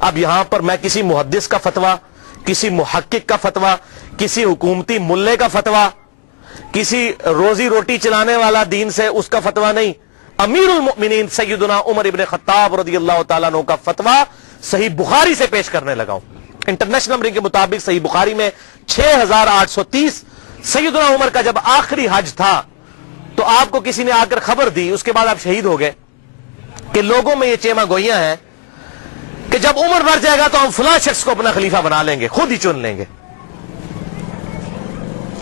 اب یہاں پر میں کسی محدث کا فتویٰ، کسی محقق کا فتویٰ، کسی حکومتی ملے کا فتویٰ، کسی روزی روٹی چلانے والا دین سے اس کا فتویٰ نہیں، امیر المؤمنین سیدنا عمر ابن خطاب رضی اللہ تعالیٰ عنہ کا فتویٰ صحیح بخاری سے پیش کرنے لگا ہوں۔ انٹرنیشنل نمبرنگ کے مطابق صحیح بخاری میں 6830، سیدنا عمر کا جب آخری حج تھا تو آپ کو کسی نے آ کر خبر دی، اس کے بعد آپ شہید ہو گئے، کہ لوگوں میں یہ چیما گوئیاں ہیں کہ جب عمر مر جائے گا تو ہم فلاں شخص کو اپنا خلیفہ بنا لیں گے، خود ہی چن لیں گے۔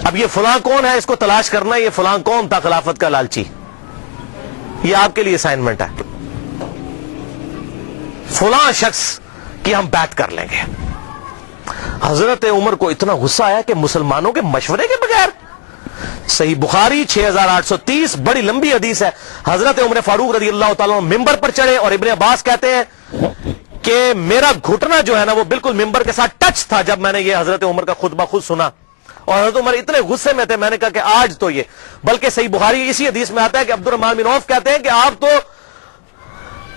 اب یہ فلاں کون ہے، اس کو تلاش کرنا، یہ فلاں کون تھا خلافت کا لالچی، یہ آپ کے لیے اسائنمنٹ ہے۔ فلاں شخص کی ہم بیعت کر لیں گے۔ حضرت عمر کو اتنا غصہ آیا کہ مسلمانوں کے مشورے کے بغیر، صحیح بخاری 6830، بڑی لمبی حدیث ہے، حضرت عمر فاروق رضی اللہ تعالیٰ ممبر پر چڑھے اور ابن عباس کہتے ہیں کہ میرا گھٹنا جو ہے نا وہ بالکل ممبر کے ساتھ ٹچ تھا جب میں نے یہ حضرت عمر کا خطبہ خود سنا، اور حضرت عمر اتنے غصے میں تھے، میں نے کہا کہ آج تو یہ، بلکہ صحیح بخاری اسی حدیث میں آتا ہے کہ عبد الرحمن بن عوف کہتے ہیں کہ آپ تو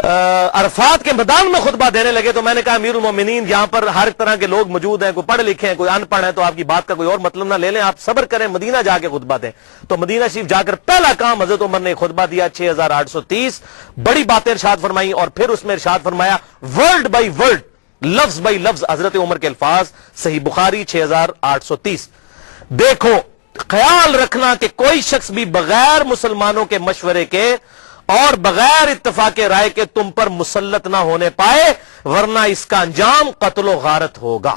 عرفات کے میدان میں خطبہ دینے لگے، تو میں نے کہا امیر المومنین یہاں پر ہر طرح کے لوگ موجود ہیں، کوئی پڑھ لکھے ہیں، کوئی ان پڑھ ہے، تو آپ کی بات کا کوئی اور مطلب نہ لے لیں، آپ صبر کریں، مدینہ جا کے خطبہ دیں۔ تو مدینہ شریف جا کر پہلا کام حضرت عمر نے خطبہ دیا 6830، بڑی باتیں ارشاد فرمائی، اور پھر اس میں ارشاد فرمایا ورڈ بائی ورڈ، لفظ بائی لفظ حضرت عمر کے الفاظ، صحیح بخاری 6830۔ دیکھو، خیال رکھنا کہ کوئی شخص بھی بغیر مسلمانوں کے مشورے کے اور بغیر اتفاق رائے کے تم پر مسلط نہ ہونے پائے، ورنہ اس کا انجام قتل و غارت ہوگا۔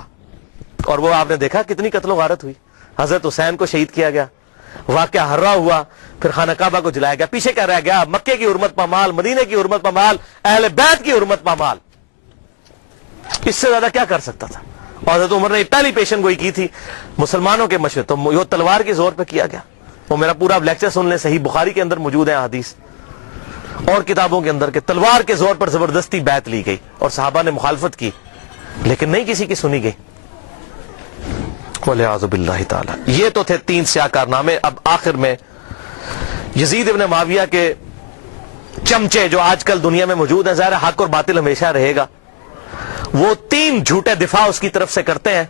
اور وہ آپ نے دیکھا کتنی قتل و غارت ہوئی، حضرت حسین کو شہید کیا گیا، واقعہ ہررا ہوا، پھر خانہ کعبہ کو جلایا گیا، پیچھے کیا رہ گیا، مکے کی حرمت پامال، مدینے کی حرمت پامال، اہل بیت کی حرمت پامال، اس سے زیادہ کیا کر سکتا تھا؟ اور حضرت عمر نے پہلی پیشن گوئی کی تھی مسلمانوں کے مشورے، تو وہ تلوار کے زور پہ کیا گیا۔ وہ میرا پورا لیکچر سن لیں، صحیح بخاری کے اندر موجود ہے حدیث اور کتابوں کے اندر، کہ تلوار کے زور پر زبردستی بیعت لی گئی اور صحابہ نے مخالفت کی، لیکن نہیں کسی کی سنی گئی، والعیاذ باللہ تعالی۔ یہ تو تھے 3 سیاہ کارنامے۔ اب آخر میں یزید ابن معاویہ کے چمچے جو آج کل دنیا میں موجود ہیں، ظاہر حق اور باطل ہمیشہ رہے گا، وہ 3 جھوٹے دفاع اس کی طرف سے کرتے ہیں۔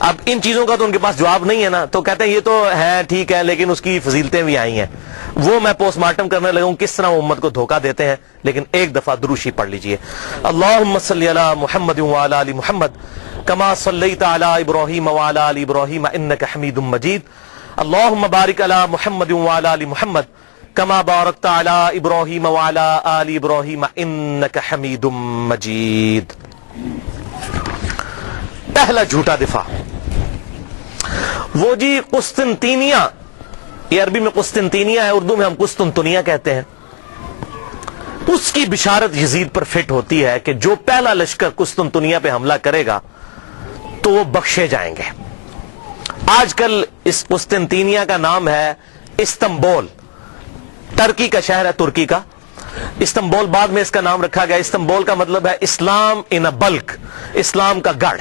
اب ان چیزوں کا تو ان کے پاس جواب نہیں ہے نا، تو کہتے ہیں یہ تو ہے ٹھیک ہے، لیکن اس کی فضیلتیں بھی آئی ہیں، وہ میں پوسٹ مارٹم کرنے لگا ہوں کس طرح وہ امت کو دھوکہ دیتے ہیں۔ لیکن ایک دفعہ دروشی پڑھ لیجئے، اللہم صلی علی محمد وعلی آل محمد کما صلیت علی ابراہیم وعلی آل ابراہیم انک حمید مجید، اللہم بارک علی محمد وعلی آل محمد کما بارکت علی ابراہیم وعلی آل ابراہیم انک حمید مجید۔ پہلا جھوٹا دفاع، وہ جی قسطنطینیہ، یہ عربی میں قسطنطینیہ ہے، اردو میں ہم قسطنطنیہ کہتے ہیں، اس کی بشارت یزید پر فٹ ہوتی ہے کہ جو پہلا لشکر قسطنطنیہ پہ حملہ کرے گا تو وہ بخشے جائیں گے۔ آج کل اس قسطنطینیہ کا نام ہے استنبول، ترکی کا شہر ہے، ترکی کا استنبول، بعد میں اس کا نام رکھا گیا۔ استنبول کا مطلب ہے اسلام ان بلک، اسلام کا گڑھ۔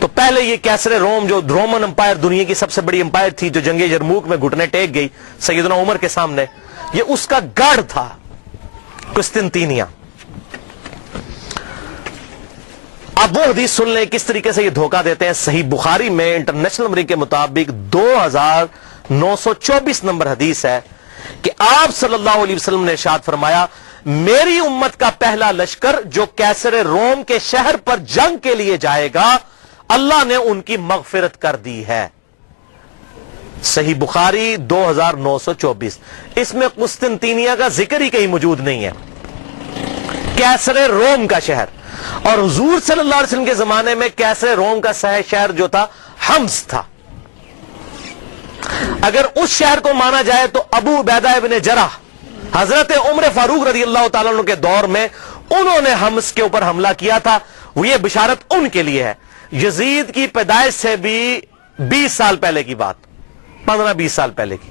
تو پہلے یہ کیسر روم، جو رومن امپائر دنیا کی سب سے بڑی امپائر تھی، جو جنگ یرموک میں گھٹنے ٹیک گئی سیدنا عمر کے سامنے، یہ اس کا گڑھ تھا قسطنطینیہ۔ اب وہ حدیث سن لیں کس طریقے سے یہ دھوکہ دیتے ہیں۔ صحیح بخاری میں انٹرنیشنل نمبرنگ کے مطابق 2924 نمبر حدیث ہے کہ آپ صلی اللہ علیہ وسلم نے ارشاد فرمایا، میری امت کا پہلا لشکر جو کیسر روم کے شہر پر جنگ کے لیے جائے گا، اللہ نے ان کی مغفرت کر دی ہے۔ صحیح بخاری 2924، اس میں قسطنطینیہ کا ذکر ہی کہیں موجود نہیں ہے، کیسر روم کا شہر۔ اور حضور صلی اللہ علیہ وسلم کے زمانے میں کیسر روم کا شہر جو تھا حمص تھا۔ اگر اس شہر کو مانا جائے تو ابو عبیدہ ابن جرح حضرت عمر فاروق رضی اللہ تعالیٰ عنہ کے دور میں انہوں نے حمص کے اوپر حملہ کیا تھا، وہ یہ بشارت ان کے لیے ہے۔ یزید کی پیدائش سے بھی 20 سال پہلے کی بات، 15-20 سال پہلے کی۔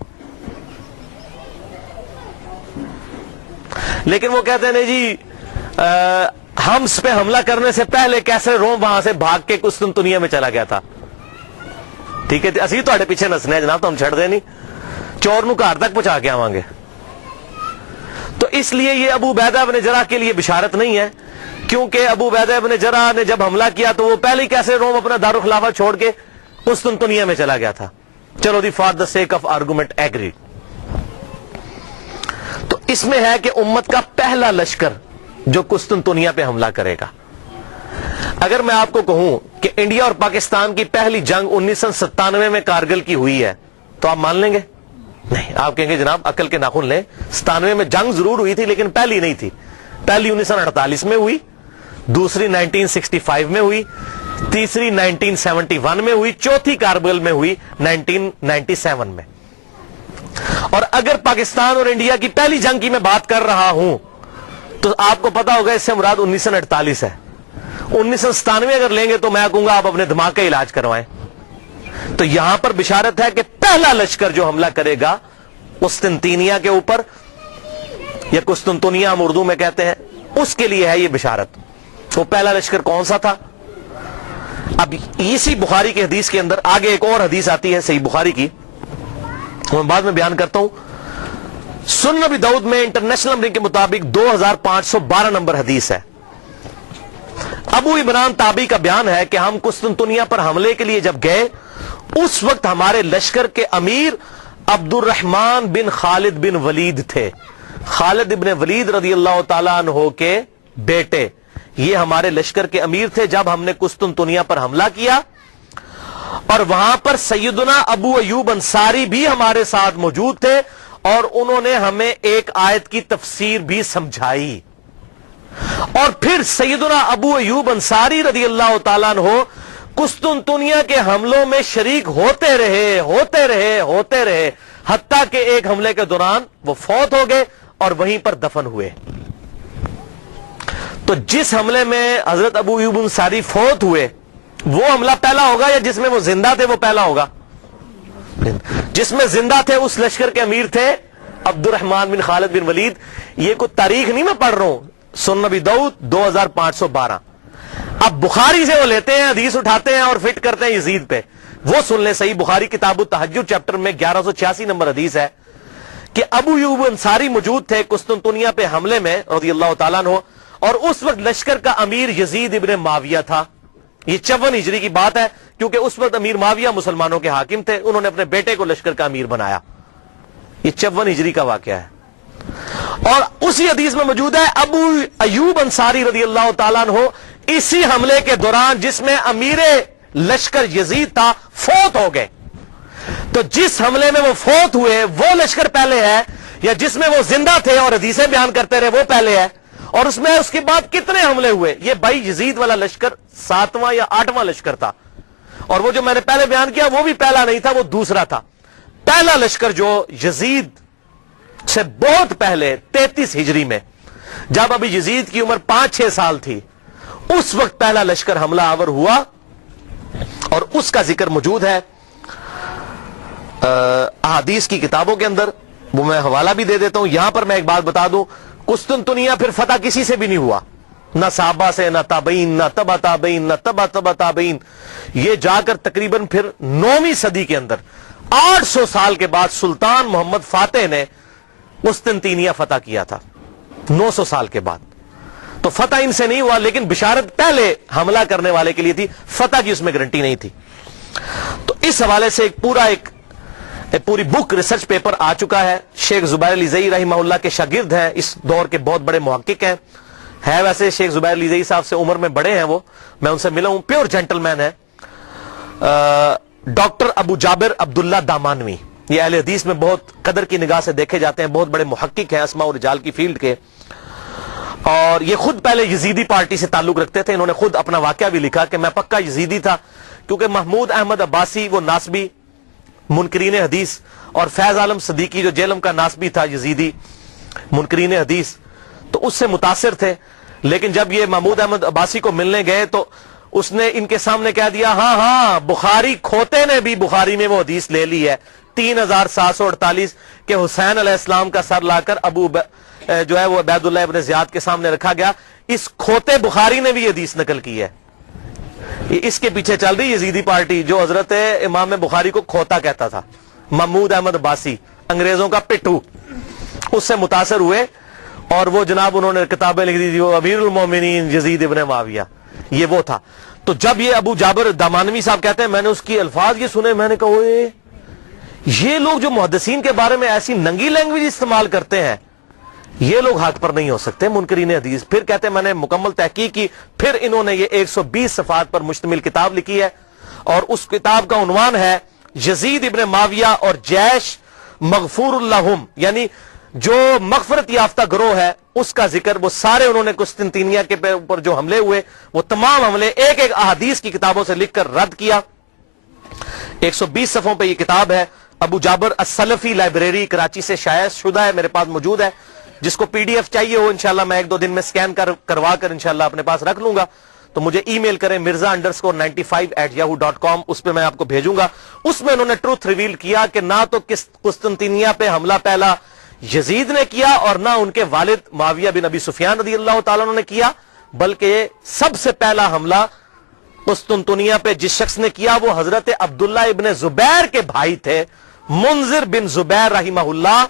لیکن وہ کہتے ہیں نہیں جی حمص پہ حملہ کرنے سے پہلے کیسر روم وہاں سے بھاگ کے قسطنطنیہ میں چلا گیا تھا۔ ٹھیک ہے، اسی تو پیچھے نسنے جناب، تو ہم چھڑ دیں نہیں، چور نو گھر تک پہنچا کے آوانگے۔ تو اس لیے یہ ابو عبیدہ بن جرح کے لیے بشارت نہیں ہے، کیونکہ ابو عبیدہ ابن جرح نے جب حملہ کیا تو وہ پہلے کیسے روم اپنا دارالخلافہ چھوڑ کے قسطنطنیہ میں چلا گیا تھا. چلو دی for the sake of argument agree. تو اس میں ہے کہ امت کا پہلا لشکر جو قسطنطنیہ پہ حملہ کرے گا. اگر میں آپ کو کہوں کہ انڈیا اور پاکستان کی پہلی جنگ 1997 میں کارگل کی ہوئی ہے تو آپ مان لیں گے؟ نہیں. آپ کہیں گے جناب عقل کے ناخن لیں, 97 میں جنگ ضرور ہوئی تھی لیکن پہلی نہیں تھی. پہلی 1948 میں ہوئی, دوسری 1965 میں ہوئی, تیسری 1971 میں ہوئی, چوتھی کارگل میں ہوئی 1997 میں. اور اگر پاکستان اور انڈیا کی پہلی جنگ کی میں بات کر رہا ہوں تو آپ کو پتا ہوگا اس سے مراد 1948 ہے. 1997 اگر لیں گے تو میں کہوں گا آپ اپنے دماغ کا علاج کروائیں. تو یہاں پر بشارت ہے کہ پہلا لشکر جو حملہ کرے گا قسطنطنیہ کے اوپر, یا قسطنطنیہ ہم اردو میں کہتے ہیں, اس کے لیے ہے یہ بشارت. وہ پہلا لشکر کون سا تھا؟ اب اسی بخاری کی حدیث کے اندر آگے ایک اور حدیث آتی ہے صحیح بخاری کی, میں بعد میں بیان کرتا ہوں. سنن ابی داؤد میں انٹرنیشنل نمبر کے مطابق 2512 نمبر حدیث ہے. ابو عمران تابعی کا بیان ہے کہ ہم قسطنطنیہ پر حملے کے لیے جب گئے اس وقت ہمارے لشکر کے امیر عبد الرحمن بن خالد بن ولید تھے. خالد بن ولید رضی اللہ تعالیٰ عنہ کے بیٹے یہ ہمارے لشکر کے امیر تھے جب ہم نے قسطنطنیہ پر حملہ کیا. اور وہاں پر سیدنا ابو ایوب انصاری بھی ہمارے ساتھ موجود تھے اور انہوں نے ہمیں ایک آیت کی تفسیر بھی سمجھائی. اور پھر سیدنا ابو ایوب انصاری رضی اللہ تعالیٰ عنہ قسطنطنیہ کے حملوں میں شریک ہوتے رہے حتیٰ کہ ایک حملے کے دوران وہ فوت ہو گئے اور وہیں پر دفن ہوئے. تو جس حملے میں حضرت ابو ایوب انصاری فوت ہوئے وہ حملہ پہلا ہوگا, یا جس میں وہ زندہ تھے وہ پہلا ہوگا؟ جس میں زندہ تھے اس لشکر کے امیر تھے عبد الرحمن بن خالد بن ولید. یہ کوئی تاریخ نہیں میں پڑھ رہا ہوں, سنن ابی داؤد 2512. اب بخاری سے وہ لیتے ہیں, حدیث اٹھاتے ہیں اور فٹ کرتے ہیں یزید پہ. وہ سن لیں, صحیح بخاری کتاب التہجد چیپٹر میں 1186 نمبر حدیث ہے کہ ابو ایوب انصاری موجود تھے قسطنطنیہ پہ حملے میں رضی اللہ تعالیٰ عنہ, اور اس وقت لشکر کا امیر یزید ابن معاویہ تھا. یہ 54 ہجری کی بات ہے کیونکہ اس وقت امیر معاویہ مسلمانوں کے حاکم تھے, انہوں نے اپنے بیٹے کو لشکر کا امیر بنایا. یہ 54 ہجری کا واقعہ ہے. اور اسی حدیث میں موجود ہے ابو ایوب انصاری رضی اللہ تعالیٰ عنہ اسی حملے کے دوران جس میں امیر لشکر یزید تھا فوت ہو گئے. تو جس حملے میں وہ فوت ہوئے وہ لشکر پہلے ہے, یا جس میں وہ زندہ تھے اور حدیثیں بیان کرتے رہے وہ پہلے ہے؟ اور اس میں اس کے بعد کتنے حملے ہوئے؟ یہ بھائی یزید والا لشکر 7واں یا 8واں لشکر تھا, اور وہ جو میں نے پہلے بیان کیا وہ بھی پہلا نہیں تھا, وہ دوسرا تھا. پہلا لشکر جو یزید سے بہت پہلے 33 ہجری میں جب ابھی یزید کی عمر 5-6 سال تھی اس وقت پہلا لشکر حملہ آور ہوا, اور اس کا ذکر موجود ہے احادیث کی کتابوں کے اندر. وہ میں حوالہ بھی دے دیتا ہوں. یہاں پر میں ایک بات بتا دوں, قسطنطنیہ پھر فتح کسی سے بھی نہیں ہوا, نہ صحابہ سے, نہ تابعین, نہ تبع تابعین, نہ تبع تابعین. یہ جا کر تقریباً پھر 9ویں صدی کے اندر 800 سال کے بعد سلطان محمد فاتح نے قسطنطنیہ فتح کیا تھا, 900 سال کے بعد. تو فتح ان سے نہیں ہوا, لیکن بشارت پہلے حملہ کرنے والے کے لیے تھی, فتح کی اس میں گارنٹی نہیں تھی. تو اس حوالے سے ایک پوری بک ریسرچ پیپر آ چکا ہے. شیخ زبیر لیزئی رحمہ اللہ کے شاگرد ہیں, اس دور کے بہت بڑے محقق ہیں. ہے ویسے شیخ زبیر لیزئی صاحب سے عمر میں بڑے ہیں, وہ میں ان سے ملا ہوں, پیور جینٹل مین ہے. ڈاکٹر ابو جابر عبداللہ دامانوی, یہ اہل حدیث میں بہت قدر کی نگاہ سے دیکھے جاتے ہیں, بہت بڑے محقق ہیں اسماء و رجال کی فیلڈ کے. اور یہ خود پہلے یزیدی پارٹی سے تعلق رکھتے تھے. انہوں نے خود اپنا واقعہ بھی لکھا کہ میں پکا یزیدی تھا, کیونکہ محمود احمد عباسی وہ ناسبی منکرین حدیث, اور فیض عالم صدیقی جو جیلم کا ناسبی تھا یزیدی منکرین حدیث, تو اس سے متاثر تھے. لیکن جب یہ محمود احمد عباسی کو ملنے گئے تو اس نے ان کے سامنے کہہ دیا, ہاں بخاری کھوتے نے بھی بخاری میں وہ حدیث لے لی ہے 3748 کہ حسین علیہ السلام کا سر لا کر جو ہے وہ عبید اللہ ابن زیاد کے سامنے رکھا گیا. اس کھوتے بخاری نے بھی حدیث نقل کی ہے. اس کے پیچھے چل رہی یزیدی پارٹی جو حضرت امام بخاری کو کھوتا کہتا تھا. محمود احمد عباسی انگریزوں کا پٹھو, اس سے متاثر ہوئے, اور وہ جناب انہوں نے کتابیں لکھ دی تھی، وہ امیر المومنین یزید ابن معاویہ، یہ وہ تھا۔ تو جب یہ ابو جابر دامانوی صاحب کہتے ہیں میں نے اس کی الفاظ یہ سنے، میں نے کہا اوئے یہ لوگ جو محدثین کے بارے میں ایسی ننگی لینگویج استعمال کرتے ہیں یہ لوگ حق پر نہیں ہو سکتے، منکرین حدیث۔ پھر کہتے ہیں میں نے مکمل تحقیق کی، پھر انہوں نے یہ 120 صفحات پر مشتمل کتاب لکھی ہے، اور اس کتاب کا عنوان ہے یزید ابن معاویہ اور جیش مغفور لہم، یعنی جو مغفرت یافتہ گروہ ہے اس کا ذکر۔ وہ سارے انہوں نے قسطنطینیہ کے اوپر جو حملے ہوئے وہ تمام حملے ایک ایک احادیث کی کتابوں سے لکھ کر رد کیا۔ 120 صفحوں پہ یہ کتاب ہے، ابو جابر السلفی لائبریری کراچی سے شائع شدہ ہے، میرے پاس موجود ہے۔ جس کو پی ڈی ایف چاہیے ہو انشاءاللہ میں 1-2 دن میں سکین کروا کر انشاءاللہ اپنے پاس رکھ لوں گا، تو مجھے ای میل کریں mirza_95@yahoo.com، اس پہ میں آپ کو بھیجوں گا۔ اس میں انہوں نے ٹروتھ ریویل کیا کہ نہ تو قسطنطینیہ پہ حملہ پہلا یزید نے کیا اور نہ ان کے والد معاویہ بن ابی سفیان رضی اللہ تعالیٰ عنہ نے کیا، بلکہ سب سے پہلا حملہ قسطنطنیہ پہ جس شخص نے کیا وہ حضرت عبداللہ ابن زبیر کے بھائی تھے، منذر بن زبیر رحمہ اللہ،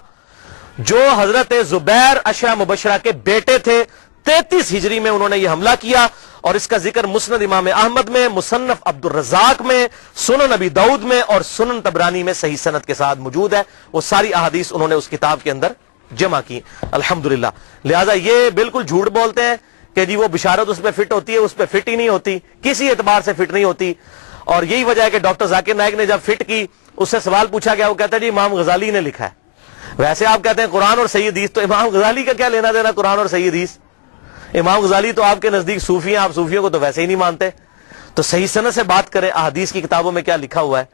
جو حضرت زبیر عشرہ مبشرہ کے بیٹے تھے۔ 33 ہجری میں انہوں نے یہ حملہ کیا، اور اس کا ذکر مسند امام احمد میں، مصنف عبد الرزاق میں، سنن ابی داؤد میں اور سنن طبرانی میں صحیح سند کے ساتھ موجود ہے۔ وہ ساری احادیث انہوں نے اس کتاب کے اندر جمع کی الحمدللہ۔ لہذا یہ بالکل جھوٹ بولتے ہیں کہ جی وہ بشارت اس پہ فٹ ہوتی ہے، اس پہ فٹ ہی نہیں ہوتی، کسی اعتبار سے فٹ نہیں ہوتی۔ اور یہی وجہ ہے کہ ڈاکٹر ذاکر نائک نے جب فٹ کی، اس سے سوال پوچھا گیا، وہ کہتا ہے جی امام غزالی نے لکھا ہے۔ ویسے آپ کہتے ہیں قرآن اور صحیح حدیث، تو امام غزالی کا کیا لینا دینا قرآن اور صحیح حدیث؟ امام غزالی تو آپ کے نزدیک صوفی ہیں، آپ صوفیوں کو تو ویسے ہی نہیں مانتے، تو صحیح سند سے بات کریں احادیث کی کتابوں میں کیا لکھا ہوا ہے۔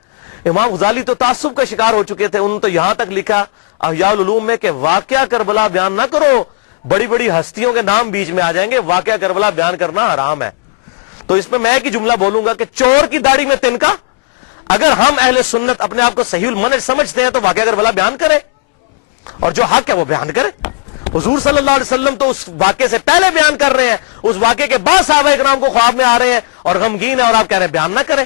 امام غزالی تو تعصب کا شکار ہو چکے تھے، انہوں نے تو یہاں تک لکھا احیاء العلوم میں کہ واقعہ کربلا بیان نہ کرو، بڑی بڑی ہستیوں کے نام بیچ میں آ جائیں گے، واقعہ کربلا بیان کرنا حرام ہے۔ تو اس پہ میں ایک ہی جملہ بولوں گا کہ چور کی داڑھی میں تنکا، اگر ہم اہل سنت اپنے آپ کو صحیح المنہج سمجھتے ہیں تو واقعہ کربلا بیان کریں، اور جو حق ہے وہ بیان کریں۔ حضور صلی اللہ علیہ وسلم تو اس واقعے سے پہلے بیان کر رہے ہیں، اس واقعے کے بعد صحابہ اکرام کو خواب میں آ رہے ہیں اور غمگین ہے، اور آپ کہہ رہے ہیں بیان نہ کریں۔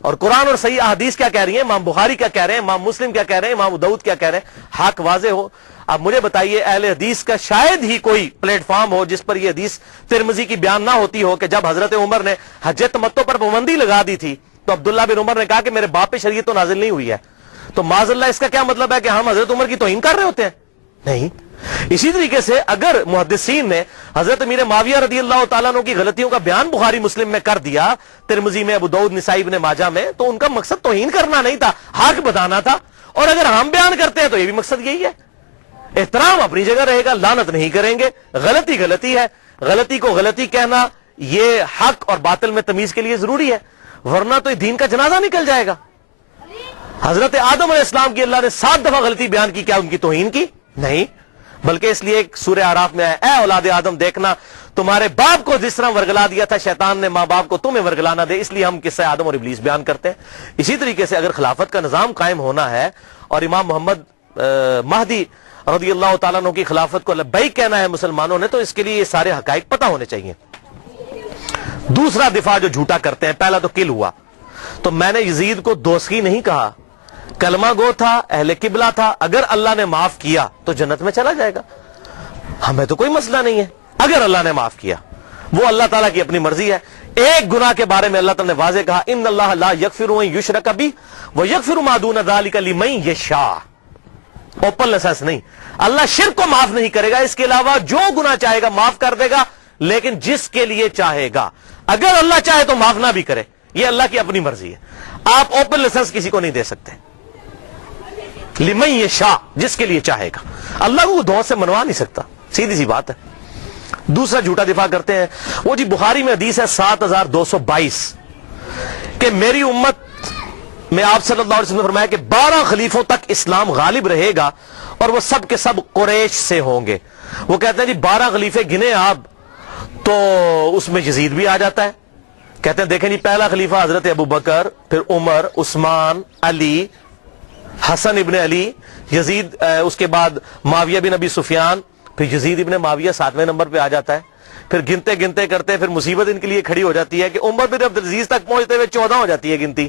اور قرآن اور صحیح احادیث کیا کہہ رہی ہیں، امام بخاری کیا کہہ رہے ہیں، امام مسلم کیا کہہ رہے ہیں، امام داؤد کیا کہہ رہے ہیں، حق واضح ہو۔ اب مجھے بتائیے اہل حدیث کا شاید ہی کوئی پلیٹ فارم ہو جس پر یہ حدیث ترمذی کی بیان نہ ہوتی ہو کہ جب حضرت عمر نے حج تمتع پر پابندی لگا دی تھی تو عبداللہ بن عمر نے کہا کہ میرے باپ پہ شریعت تو نازل نہیں ہوئی ہے، تو معاذ اللہ اس کا کیا مطلب ہے کہ ہم حضرت عمر کی توہین کر رہے ہوتے ہیں؟ نہیں۔ اسی طریقے سے اگر محدثین نے حضرت امیر معاویہ رضی اللہ تعالیٰ عنہ کی غلطیوں کا بیان بخاری مسلم میں کر دیا، ترمذی میں، ابو داؤد، نسائی، ابن ماجہ میں، تو ان کا مقصد توہین کرنا نہیں تھا، حق بتانا تھا۔ اور اگر ہم بیان کرتے ہیں تو یہ بھی مقصد یہی ہے۔ احترام اپنی جگہ رہے گا، لعنت نہیں کریں گے، غلطی غلطی ہے، غلطی کو غلطی کہنا یہ حق اور باطل میں تمیز کے لیے ضروری ہے، ورنہ تو یہ دین کا جنازہ نکل جائے گا۔ حضرت آدم علیہ السلام کی اللہ نے 7 دفعہ غلطی بیان کی، کیا ان کی توہین کی؟ نہیں، بلکہ اس لیے سورہ اعراف میں اے اولاد آدم دیکھنا تمہارے باپ کو جس طرح ورگلا دیا تھا شیطان نے ماں باپ کو، تمہیں ورگلا نہ دے، اس لیے ہم قصہ آدم اور ابلیس بیان کرتے ہیں۔ اسی طریقے سے اگر خلافت کا نظام قائم ہونا ہے اور امام محمد مہدی رضی اللہ تعالیٰ عنہ کی خلافت کو لبیک کہنا ہے مسلمانوں نے، تو اس کے لیے یہ سارے حقائق پتہ ہونے چاہیے۔ دوسرا دفاع جو جھوٹا کرتے ہیں، پہلا تو کل ہوا، تو میں نے یزید کو دوسری نہیں کہا، کلمہ گو تھا، اہل قبلہ تھا، اگر اللہ نے معاف کیا تو جنت میں چلا جائے گا، ہمیں تو کوئی مسئلہ نہیں ہے اگر اللہ نے معاف کیا، وہ اللہ تعالیٰ کی اپنی مرضی ہے۔ ایک گناہ کے بارے میں اللہ تعالیٰ نے واضح کہا ان اللہ لا یغفر ان یشرک بہ ویغفر ما دون ذلک لمن یشاء، اوپن لائسنس نہیں، اللہ شرک کو معاف نہیں کرے گا، اس کے علاوہ جو گناہ چاہے گا معاف کر دے گا، لیکن جس کے لیے چاہے گا، اگر اللہ چاہے تو معاف نہ بھی کرے، یہ اللہ کی اپنی مرضی ہے، آپ اوپن لائسنس کسی کو نہیں دے سکتے۔ لمن یشاء، جس کے لیے چاہے گا، اللہ کو دعا سے منوا نہیں سکتا، سیدھی سی بات ہے۔ دوسرا جھوٹا دفاع کرتے ہیں، وہ جی بخاری میں حدیث ہے 7222 کہ میری امت میں آپ صلی اللہ علیہ وسلم نے فرمایا کہ 12 خلیفوں تک اسلام غالب رہے گا اور وہ سب کے سب قریش سے ہوں گے۔ وہ کہتے ہیں جی 12 خلیفے گنے آپ، تو اس میں یزید بھی آ جاتا ہے۔ کہتے ہیں دیکھیں جی پہلا خلیفہ حضرت ابو بکر، پھر عمر، عثمان، علی، حسن ابن علی، یزید، اس کے بعد معاویہ بن ابی سفیان، پھر یزید ابن معاویہ 7ویں نمبر پہ آ جاتا ہے۔ پھر گنتے گنتے کرتے پھر مصیبت ان کے لیے کھڑی ہو جاتی ہے کہ عمر بن عبدالعزیز تک پہنچتے ہوئے 14 ہو جاتی ہے گنتی،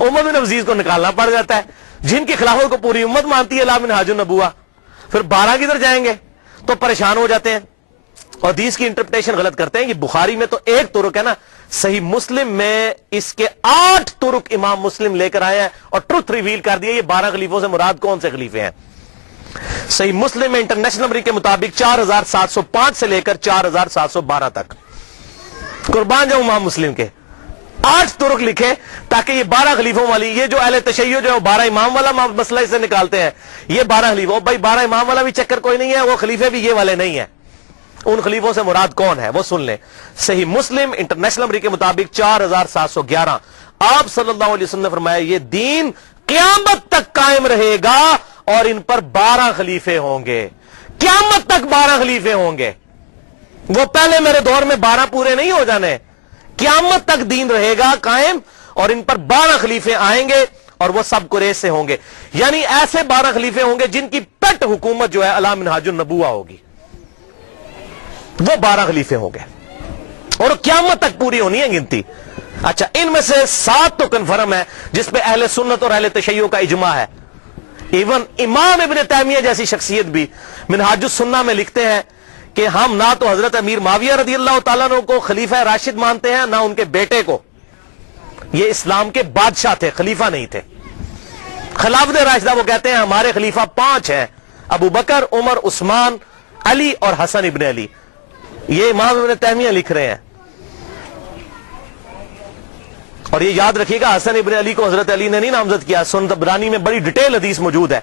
عمر بن عبدالعزیز کو نکالنا پڑ جاتا ہے، جن کی خلافت کو پوری امت مانتی ہے لا منہاج النبوہ، پھر 12 کدھر جائیں گے؟ تو پریشان ہو جاتے ہیں اور حدیث کی انٹرپریٹیشن غلط کرتے ہیں. یہ بخاری میں تو ایک طرق ہے نا, صحیح مسلم میں اس کے 8 طرق امام مسلم لے کر آئے ہیں اور ٹروتھ ریویل کر دیا. یہ 12 خلیفوں سے مراد کون سے خلیفے ہیں؟ صحیح مسلم میں انٹرنیشنل نمبر کے مطابق 4705 سے لے کر 4712 تک. قربان جاؤں امام مسلم کے 8 طرق لکھے تاکہ یہ 12 خلیفوں والی, یہ جو اہل تشیع جو ہے 12 امام والا مسئلہ اس سے نکالتے ہیں, یہ 12 خلیفوں, بھائی 12 امام والا بھی چکر کوئی نہیں ہے, وہ خلیفے بھی یہ والے نہیں ہیں. ان خلیفوں سے مراد کون ہے وہ سن لیں. صحیح مسلم انٹرنیشنل نمبر کے مطابق 4711. آپ صلی اللہ علیہ وسلم نے فرمایا یہ دین قیامت تک قائم رہے گا اور ان پر 12 خلیفے ہوں گے. قیامت تک 12 خلیفے ہوں گے. وہ پہلے میرے دور میں 12 پورے نہیں ہو جانے, قیامت تک دین رہے گا قائم اور ان پر 12 خلیفے آئیں گے اور وہ سب قریش سے ہوں گے. یعنی ایسے 12 خلیفے ہوں گے جن کی پٹ حکومت جو ہے علی منہاج النبوہ ہوگی. وہ 12 خلیفے ہوں گے اور قیامت تک پوری ہونی ہے گنتی. اچھا, ان میں سے 7 تو کنفرم ہے جس پہ اہل سنت اور اہل تشیع کا اجماع ہے. ایون امام ابن تیمیہ جیسی شخصیت بھی منہاج السنہ میں لکھتے ہیں کہ ہم نہ تو حضرت امیر معاویہ رضی اللہ تعالیٰ عنہ کو خلیفہ راشد مانتے ہیں نہ ان کے بیٹے کو. یہ اسلام کے بادشاہ تھے, خلیفہ نہیں تھے. خلافت راشدہ وہ کہتے ہیں ہمارے خلیفہ 5 ہیں, ابو بکر, عمر, عثمان, علی اور حسن ابن علی. یہ امام ابن تیمیہ لکھ رہے ہیں. اور یہ یاد رکھیے گا حسن ابن علی کو حضرت علی نے نہیں نامزد کیا. سنن طبرانی میں بڑی ڈیٹیل حدیث موجود ہے.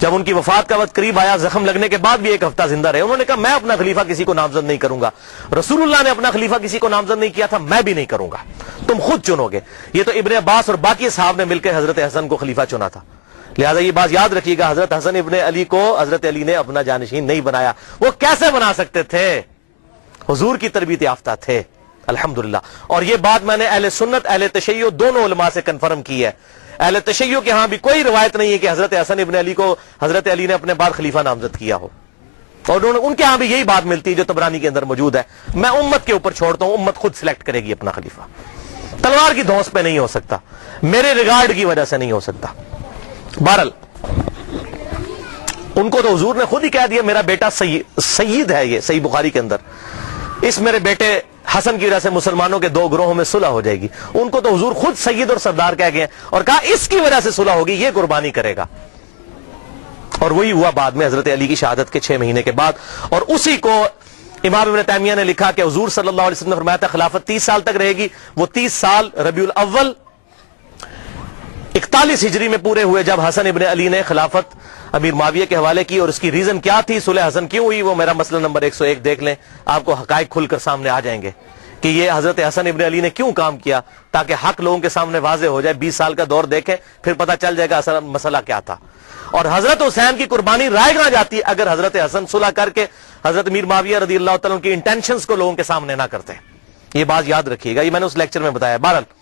جب ان کی وفات کا وقت قریب آیا, زخم لگنے کے بعد بھی 1 ہفتہ زندہ رہے, انہوں نے کہا میں اپنا خلیفہ کسی کو نامزد نہیں کروں گا. رسول اللہ نے اپنا خلیفہ کسی کو نامزد نہیں کیا تھا, میں بھی نہیں کروں گا, تم خود چنو گے. یہ تو ابن عباس اور باقی صحابہ نے مل کر حضرت حسن کو خلیفہ چنا تھا. لہذا یہ بات یاد رکھیے گا, حضرت حسن ابن علی کو حضرت علی نے اپنا جانشین نہیں بنایا. وہ کیسے بنا سکتے تھے؟ حضور کی تربیت یافتہ تھے الحمدللہ. اور یہ بات میں نے اہل سنت اہل تشیع دونوں علماء سے کنفرم کی ہے. اہل تشیع کے ہاں بھی کوئی روایت نہیں ہے کہ حضرت حسن ابن علی کو حضرت علی نے اپنے بعد خلیفہ نامزد کیا ہو, اور ان کے ہاں بھی یہی بات ملتی ہے جو طبرانی کے اندر موجود ہے. میں امت کے اوپر چھوڑتا ہوں, امت خود سلیکٹ کرے گی اپنا خلیفہ. تلوار کی دھونس پہ نہیں ہو سکتا, میرے ریگارڈ کی وجہ سے نہیں ہو سکتا. بہرحال ان کو تو حضور نے خود ہی کہہ دیا میرا بیٹا سید ہے. یہ صحیح بخاری کے اندر, اس میرے بیٹے حسن کی وجہ سے مسلمانوں کے 2 گروہوں میں صلح ہو جائے گی. ان کو تو حضور خود سید اور سردار کہہ گئے اور کہا اس کی وجہ سے صلح ہوگی, یہ قربانی کرے گا. اور وہی ہوا بعد میں حضرت علی کی شہادت کے 6 مہینے کے بعد. اور اسی کو امام ابن تیمیہ نے لکھا کہ حضور صلی اللہ علیہ وسلم نے فرمایا تھا خلافت 30 سال تک رہے گی. وہ 30 سال ربیع الاول 41 ہجری میں پورے ہوئے جب حسن ابن علی نے خلافت امیر معاویہ کے حوالے کی. اور اس کی ریزن کیا تھی, صلح حسن کیوں ہوئی, وہ میرا مسئلہ نمبر 101 دیکھ لیں, آپ کو حقائق کھل کر سامنے آ جائیں گے کہ یہ حضرت حسن ابن علی نے کیوں کام کیا, تاکہ حق لوگوں کے سامنے واضح ہو جائے. 20 سال کا دور دیکھیں پھر پتہ چل جائے گا اصل مسئلہ کیا تھا. اور حضرت حسین کی قربانی رائے گاں جاتی اگر حضرت حسن صلح کر کے حضرت امیر معاویہ رضی اللہ تعالیٰ کی انٹینشنز کو لوگوں کے سامنے نہ کرتے. یہ بات یاد رکھیے گا, یہ میں نے اس لیکچر میں بتایا. بہرحال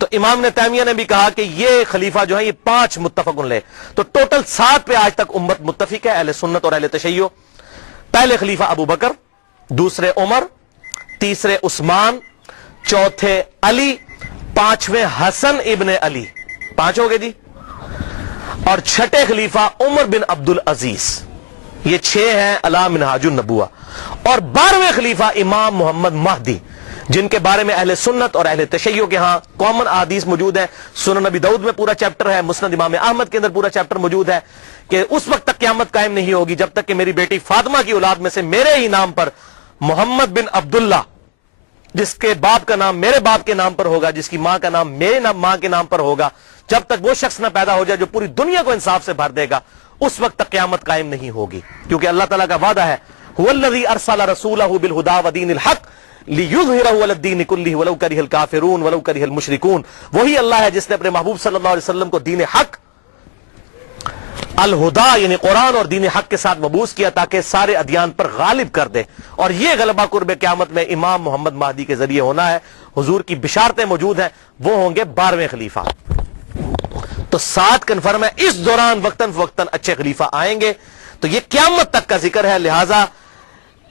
تو امام نے تیمیہ نے بھی کہا کہ یہ خلیفہ جو ہے یہ 5 متفق لے, تو ٹوٹل 7 پہ آج تک امت متفق ہے اہل سنت اور اہل تشیع. پہلے خلیفہ ابو بکر, دوسرے عمر, تیسرے عثمان, چوتھے علی, 5ویں حسن ابن علی, 5 ہو گئے جی, اور چھٹے خلیفہ عمر بن عبد العزیز. یہ 6 ہیں علی منہاج النبوہ. اور 12ویں خلیفہ امام محمد مہدی, جن کے بارے میں اہل سنت اور اہل تشیع کے ہاں کامن احادیث موجود ہیں. سنن نبی داؤد میں پورا چیپٹر ہے, مسند امام احمد کے اندر پورا چیپٹر موجود ہے کہ اس وقت تک قیامت قائم نہیں ہوگی جب تک کہ میری بیٹی فاطمہ کی اولاد میں سے میرے ہی نام پر محمد بن عبداللہ, جس کے باپ کا نام میرے باپ کے نام پر ہوگا, جس کی ماں کا نام میرے ماں کے نام پر ہوگا, جب تک وہ شخص نہ پیدا ہو جائے جو پوری دنیا کو انصاف سے بھر دے گا, اس وقت تک قیامت قائم نہیں ہوگی. کیونکہ اللہ تعالیٰ کا وعدہ ہے هو الذی ارسل رسولہ بالہدی ودین الحق لِيُظْهِرَهُ عَلَى الدِّينِ كُلِّهِ وَلَوْ كَرِهَ الْكَافِرُونَ وَلَوْ كَرِهَ الْمُشْرِكُونَ. وہی اللہ ہے جس نے اپنے محبوب صلی اللہ علیہ وسلم کو دین حق الہدا یعنی قرآن اور دین حق کے ساتھ مبعوث کیا تاکہ سارے ادیان پر غالب کر دے. اور یہ غلبہ قرب قیامت میں امام محمد مہدی کے ذریعے ہونا ہے. حضور کی بشارتیں موجود ہیں, وہ ہوں گے 12ویں خلیفہ. تو 7 کنفرم ہے, اس دوران وقتاً فوقتاً اچھے خلیفہ آئیں گے. تو یہ قیامت تک کا ذکر ہے. لہٰذا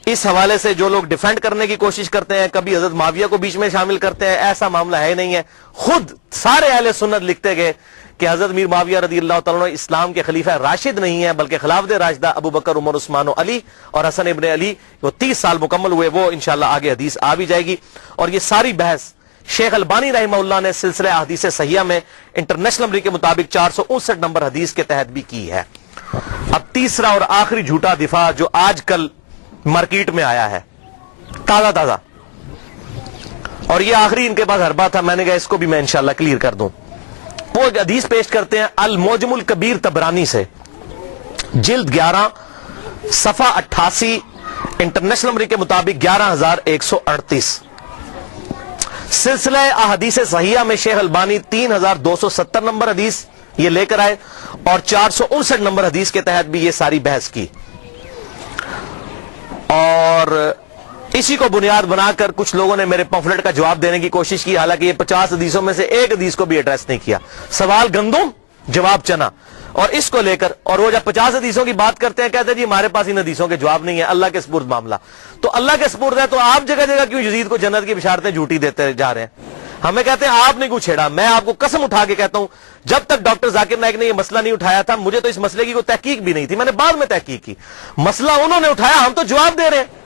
اس حوالے سے جو لوگ ڈیفینڈ کرنے کی کوشش کرتے ہیں, کبھی حضرت معاویہ کو بیچ میں شامل کرتے ہیں, ایسا معاملہ ہے نہیں ہے. خود سارے اہل سنت لکھتے گئے کہ حضرت میر معاویہ رضی اللہ تعالیٰ عنہ اسلام کے خلیفہ راشد نہیں ہیں بلکہ خلافت راشدہ ابو بکر، عمر، عثمان و علی اور حسن ابن علی، وہ 30 سال مکمل ہوئے، وہ انشاءاللہ آگے حدیث آ بھی جائے گی۔ اور یہ ساری بحث شیخ البانی رحمہ اللہ نے سلسلہ احادیث صحیحہ میں انٹرنیشنل نمبر کے مطابق 459 نمبر حدیث کے تحت بھی کی ہے۔ اب تیسرا اور آخری جھوٹا دفاع جو آج کل مارکیٹ میں آیا ہے تازہ تازہ، اور یہ آخری ان کے پاس حربہ تھا، میں نے کہا اس کو بھی میں انشاءاللہ کلیئر کر دوں۔ وہ ایک حدیث پیش کرتے ہیں المعجم الکبیر طبرانی سے، جلد 11 صفحہ 88، انٹرنیشنل نمبر کے مطابق 11138۔ سلسلہ احادیث صحیحہ میں شیخ البانی 3270 نمبر حدیث یہ لے کر آئے، اور 459 نمبر حدیث کے تحت بھی یہ ساری بحث کی، اور اسی کو بنیاد بنا کر کچھ لوگوں نے میرے پمفلٹ کا جواب دینے کی کوشش کی، حالانکہ یہ 50 حدیثوں میں سے ایک حدیث کو بھی ایڈریس نہیں کیا۔ سوال گندم، جواب چنا، اور اس کو لے کر، اور وہ جب 50 حدیثوں کی بات کرتے ہیں کہتے ہیں جی ہمارے پاس ان حدیثوں کے جواب نہیں ہے، اللہ کے سپرد معاملہ۔ تو اللہ کے سپرد ہے تو آپ جگہ جگہ کیوں یزید کو جنت کی بشارتیں جھوٹی دیتے جا رہے ہیں؟ ہمیں کہتے ہیں آپ نے کیوں چھیڑا؟ میں آپ کو قسم اٹھا کے کہتا ہوں جب تک ڈاکٹر ذاکر نائک نے یہ مسئلہ نہیں اٹھایا تھا مجھے تو اس مسئلے کی کوئی تحقیق بھی نہیں تھی، میں نے بعد میں تحقیق کی۔ مسئلہ انہوں نے اٹھایا، ہم تو جواب دے رہے ہیں،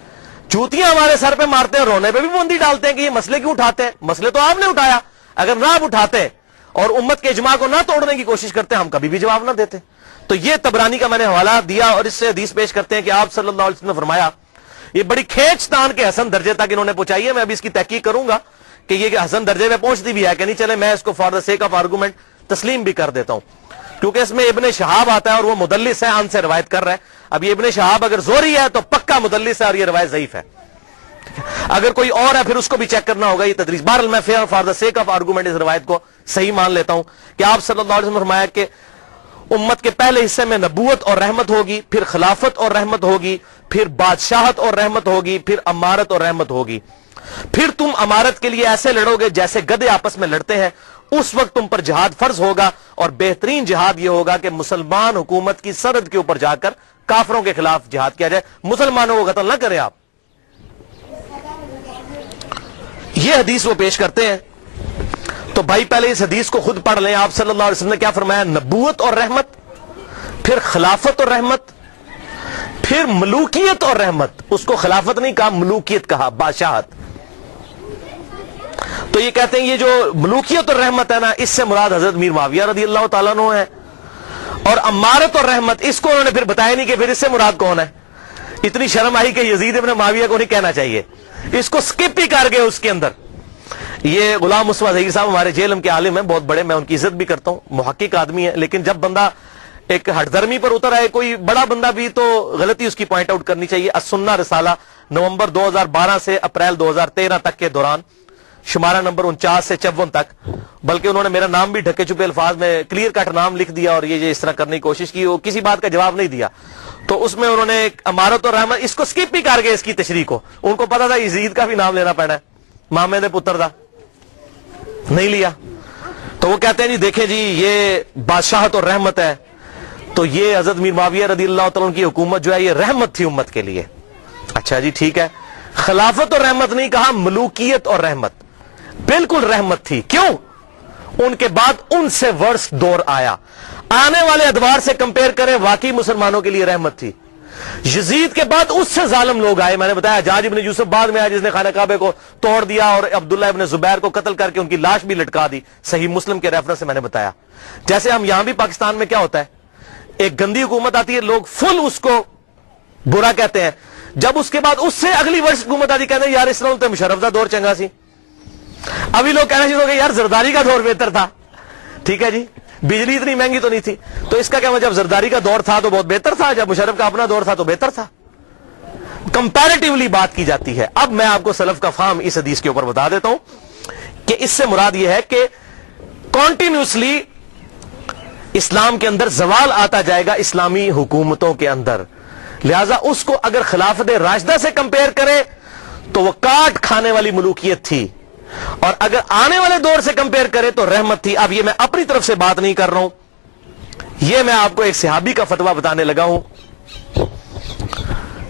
جوتیاں ہمارے سر پہ مارتے ہیں، رونے پہ بھی بوندی ڈالتے ہیں کہ یہ مسئلے کیوں اٹھاتے ہیں؟ مسئلے تو آپ نے اٹھایا، اگر نہ آپ اٹھاتے اور امت کے اجماع کو نہ توڑنے کی کوشش کرتے ہم کبھی بھی جواب نہ دیتے۔ تو یہ طبرانی کا میں نے حوالہ دیا، اور اس سے حدیث پیش کرتے ہیں کہ آپ صلی اللہ علیہ وسلم نے فرمایا، یہ بڑی کھینچ تان کے حسن درجے تک انہوں نے پہنچائی ہے، میں ابھی اس کی تحقیق کروں گا کہ یہ حسن درجے میں پہنچتی بھی ہے کہ نہیں، چلے میں اس کو for the sake of argument تسلیم بھی کر دیتا ہوں، کیونکہ اس میں ابن شہاب آتا ہے اور وہ مدلس ہے، ان سے روایت کر رہا ہے۔ اب یہ ابن شہاب اگر زوری ہے تو پکا مدلس ہے اور یہ روایت ضعیف ہے، اگر کوئی اور ہے پھر اس کو بھی چیک کرنا ہوگا، یہ تدریس۔ بہرحال میں for the sake of argument اس روایت کو صحیح مان لیتا ہوں کہ آپ صلی اللہ علیہ وسلم نے فرمایا کہ امت کے پہلے حصے میں نبوت اور رحمت ہوگی، پھر خلافت اور رحمت ہوگی، پھر بادشاہت اور رحمت ہوگی، پھر امارت اور رحمت ہوگی، پھر تم امارت کے لیے ایسے لڑو گے جیسے گدھے آپس میں لڑتے ہیں، اس وقت تم پر جہاد فرض ہوگا، اور بہترین جہاد یہ ہوگا کہ مسلمان حکومت کی سرحد کے اوپر جا کر کافروں کے خلاف جہاد کیا جائے، مسلمانوں کو قتل نہ کریں آپ۔ یہ حدیث وہ پیش کرتے ہیں، تو بھائی پہلے اس حدیث کو خود پڑھ لیں۔ آپ صلی اللہ علیہ وسلم نے کیا فرمایا؟ نبوت اور رحمت، پھر خلافت اور رحمت، پھر ملوکیت اور رحمت۔ اس کو خلافت نہیں کہا، ملوکیت کہا، بادشاہت۔ تو یہ کہتے ہیں یہ جو ملوکیت اور رحمت ہے نا، اس سے مراد حضرت میر معاویہ رضی اللہ تعالیٰ عنہ ہے، اور امارت اور رحمت اس کو انہوں نے پھر بتایا نہیں کہ پھر اس سے مراد کون ہے۔ اتنی شرم آئی کہ یزید ابن معاویہ کو نہیں کہنا چاہیے، اس کو سکپ ہی کر گئے اس کے اندر۔ یہ غلام مصطفیٰ ظہیر صاحب ہمارے جے ایل ایم کے عالم ہیں، بہت بڑے، میں ان کی عزت بھی کرتا ہوں، محقق آدمی ہے، لیکن جب بندہ ایک ہٹ درمی پر اتر آئے کوئی بڑا بندہ بھی تو غلطی اس کی پوائنٹ آؤٹ کرنی چاہیے۔ السنہ رسالہ نومبر 2012 سے اپریل 2013 تک کے دوران، شمارہ نمبر 49 سے 54 تک، بلکہ انہوں نے میرا نام بھی ڈھکے چھپے الفاظ میں کلیئر کٹ نام لکھ دیا اور یہ اس طرح کرنے کی کوشش کی، وہ کسی بات کا جواب نہیں دیا۔ تو اس میں انہوں نے امارت اور رحمت اس کو سکپ ہی کر گئے، اس کی تشریح کو۔ ان کو پتا تھا یزید کا بھی نام لینا پڑا ہے، مامے دے پتر دا نہیں لیا۔ تو وہ کہتے ہیں جی دیکھیں جی یہ بادشاہت اور رحمت ہے، تو یہ حضرت میر معاویہ رضی اللہ تعالیٰ عنہ کی حکومت جو ہے یہ رحمت تھی امت کے لیے۔ اچھا جی ٹھیک ہے، خلافت اور رحمت نہیں کہا، ملوکیت اور رحمت۔ بالکل رحمت تھی، کیوں؟ ان کے بعد ان سے ورس دور آیا، آنے والے ادوار سے کمپیئر کریں واقعی مسلمانوں کے لیے رحمت تھی۔ یزید کے بعد اس سے ظالم لوگ آئے، میں نے بتایا حجاج ابن یوسف بعد میں آیا جس نے خانہ کعبہ کو توڑ دیا اور عبداللہ ابن زبیر کو قتل کر کے ان کی لاش بھی لٹکا دی، صحیح مسلم کے ریفرنس سے میں نے بتایا۔ جیسے ہم یہاں بھی پاکستان میں کیا ہوتا ہے، ایک گندی حکومت آتی ہے، لوگ فل اس کو برا کہتے ہیں، جب اس کے بعد اس سے اگلی ورش حکومت آتی کہتے ہیں یار اس طرح مشرف دا دور چنگا سی۔ ابھی لوگ کہنا شروع ہو گئے یار زرداری کا دور بہتر تھا، ٹھیک ہے جی، بجلی اتنی مہنگی تو نہیں تھی، تو اس کا کیا مطلب؟ جب زرداری کا دور تھا تو بہت بہتر تھا، جب مشرف کا اپنا دور تھا تو بہتر تھا۔ کمپیریٹیولی بات کی جاتی ہے۔ اب میں آپ کو سلف کا فہم اس حدیث کے اوپر بتا دیتا ہوں کہ اس سے مراد یہ ہے کہ کنٹینیوسلی اسلام کے اندر زوال آتا جائے گا اسلامی حکومتوں کے اندر، لہذا اس کو اگر خلافت راشدہ سے کمپیئر کریں تو وہ کاٹ کھانے والی ملوکیت تھی، اور اگر آنے والے دور سے کمپیئر کریں تو رحمت تھی۔ اب یہ میں اپنی طرف سے بات نہیں کر رہا ہوں، یہ میں آپ کو ایک صحابی کا فتویٰ بتانے لگا ہوں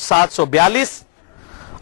742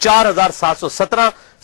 4717,